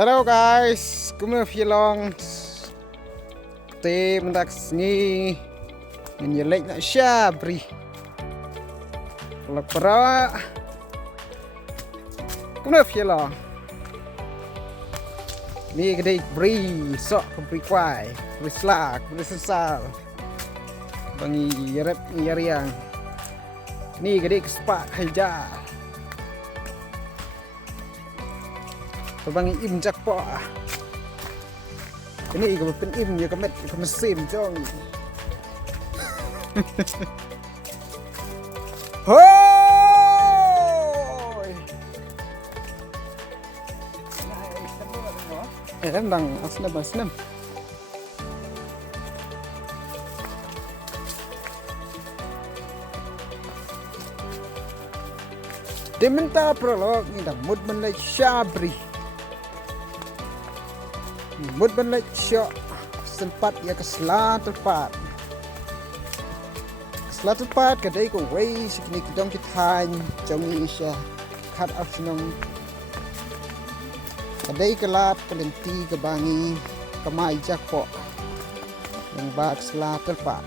Hello guys, kumafilong te mendak sngi nyelek nak syabri lak para kumafilong ni gede bri sok bri kwai bri slak bri sesal bangi yarep yariang ni gede kespak haja bangi im jak po iniก็เป็นอิ่มอยู่ก็เม็ดก็มันซิมจ้องเฮ้ยดังอัสนับอัสนับเดมินตาโปรโลกนี่ดังมุดมันเลยชาบรีมุดมันเลยเชาะsympat ya ke tyrpad tyrpad ke dai ko wei sikini kidong kitan jong isya khat 12shnong ke dai ke lat kelenti ke bangi kamai jakpo yang bak tyrpad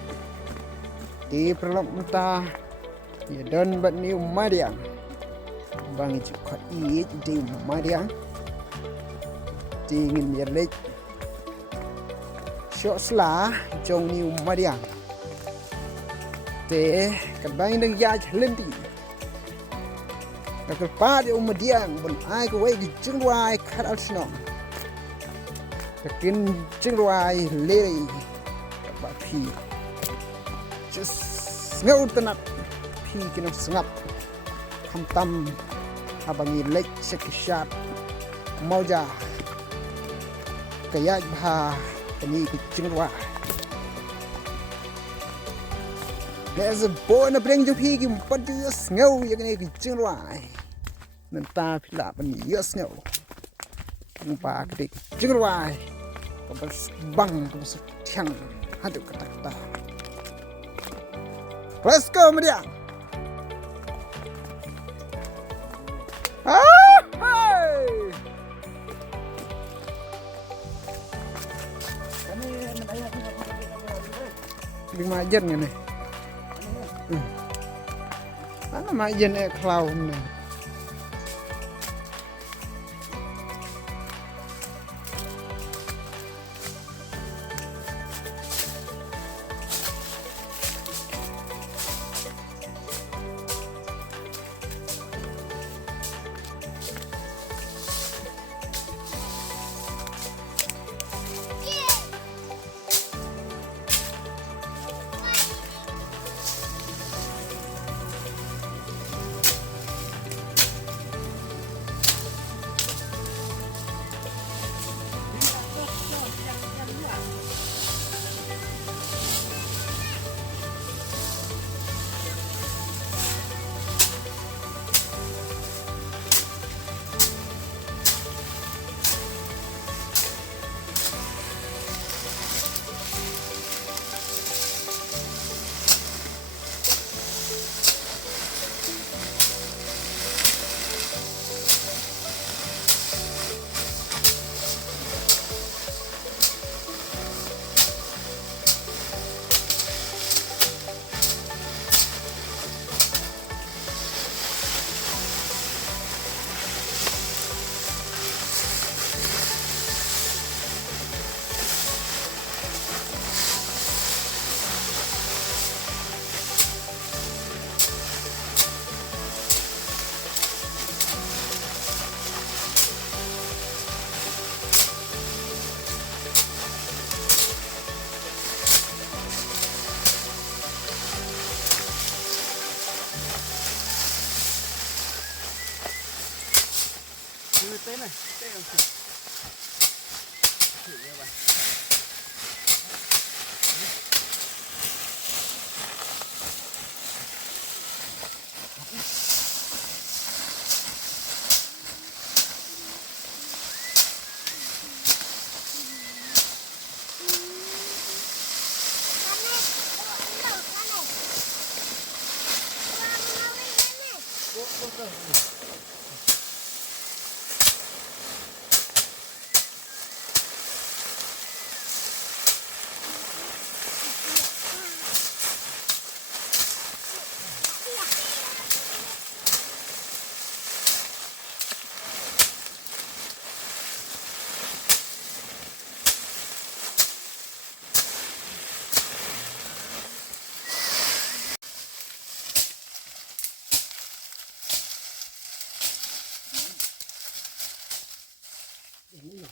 di perlok menta ya don bat ni umadiang bangi jukot i di umadiang ingin yerlek syok sla jong ni umadiang te kadang dang ya lenti ka pa di umadiang bon ai ko wei jing wai khat 12shnong ka kin jing wai le ba phi just ngau tanat phi kin sngap kham tam abangi lek sekishat mauja kaya bah ini kucing luar. There's a boy na bring you pigi mpat you snow yang ini kucing luar. Nanta pila pani you snow. Nampak kedik kucing luar. Kabas bang kabas tiang haduk kata. Let's go media. Đi mai dân này này, nó mai dân này cloud này. Tên này, tên này. Thử nha bạn. Ini